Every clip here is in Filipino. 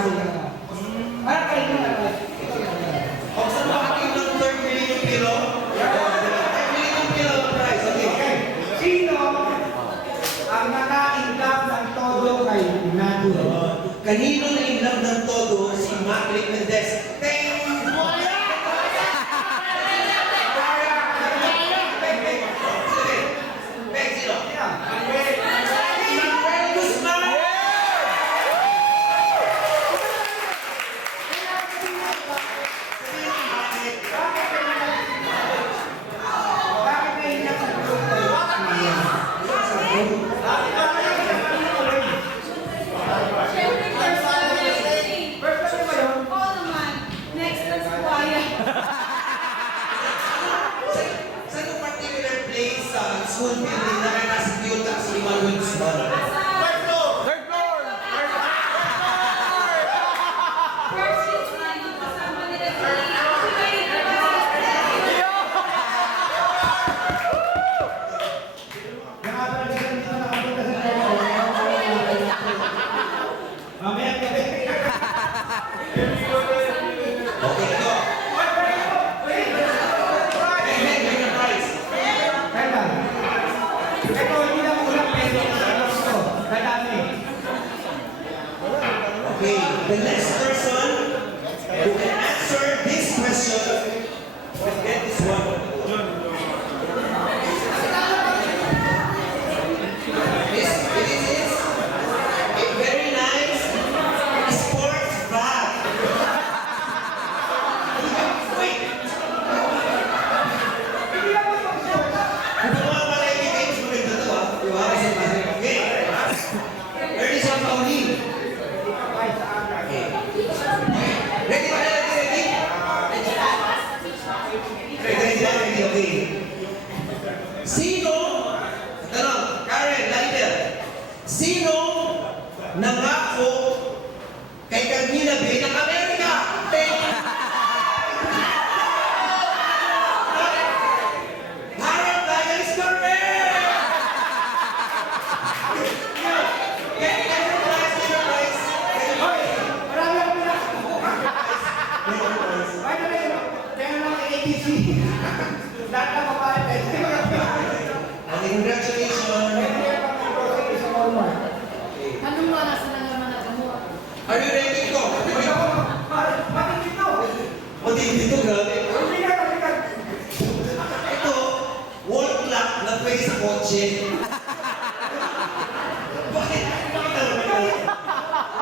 Para kayo na. O sa mga ng 3 million kilo? 3 million kilo ang price. Okay. Sino ang naka-income ng todo kay Nato? Kanino na inlove ng todo si Maclick Mendez? Bakit may inak sa todo kay Sa particular place sa school building na naka-secure at si Emmanuel Guzman? nakapalitan dito nakapunta sa todo? Mamaya gabi. Okay, go. Hey, price. Kaya, ito hindi na ulang peso. Ito, kadami. Okay, the next person who can answer this question will get this one. This is a very nice sports bag. Wait! Kung mga palagi kayo, maganda to ah. Diba? Okay. Ready sa Paulin. Ready ba na? Ready. Okay. Sino, tanong, Karen, Lighter, sino nangako kay Carmina Bay ng Amerika? Harap tayo is correct! Guys. Hoy, marami akong pinakakuha. By the way, kaya lang ang ATC. Lahat na babae pwede. Okay, congratulations! Kaya pang grocery sa Walmart. Anong oras na naman nagawa? Are you ready to go? Bakit dito? O dito, grabe. Hindi ka. Ito, wall clock na pwede sa kotse. Bakit? Bakit tanong?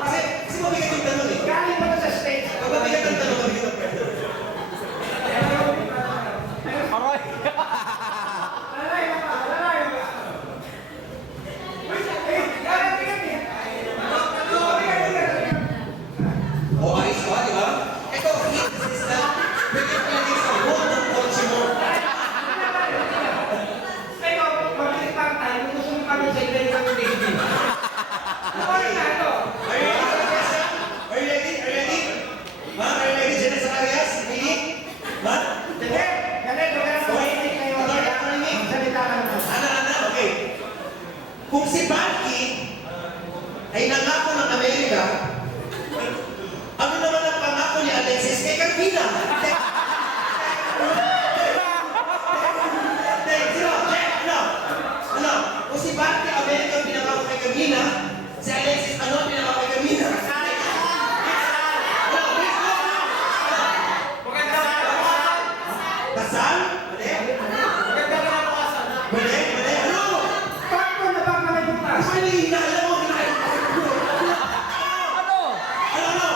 Kasi mabigat yung tanong eh. Galing pa sa States. Pag mabigat ang tanong, mabigat ang pwede. O ayos ba, di ba? Ito, heat system. Pwede palagay sa wall ng kotse mo. Are you ready? Are you ready? Ma, are you ready? Jenna Zacarias? Ready? Ma? Ana, okay. Kung si Banky ay nangako ng Amerika, ano naman ang pangako ni Alexis kay Carmina? Ano? Kung si Banky Amerika ang pinangako kay Carmina, si Alexis ano ang pinangako kay Carmina? Kasal? Mali? Mali? Ano? Mali, hinala mo, hinala mo. Ano?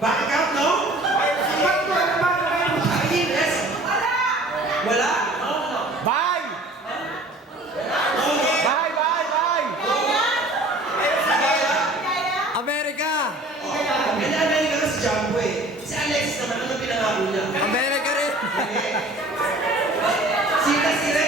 Back account, no? Yes? Wala? Bye! Okay. Bye! Bye! Bye! Amerika! Kanya Amerika ka si Jumbo eh. Si Alexis naman, ano pinangako niya? Amerika rin! Sira, sira.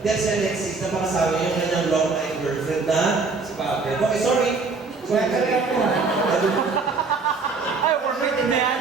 dahil si Alexis na makasawa yung kanyang long-time girlfriend na si Pablo. Okay, sorry. Kaya kaya ako ha. Ay, perfect na yan.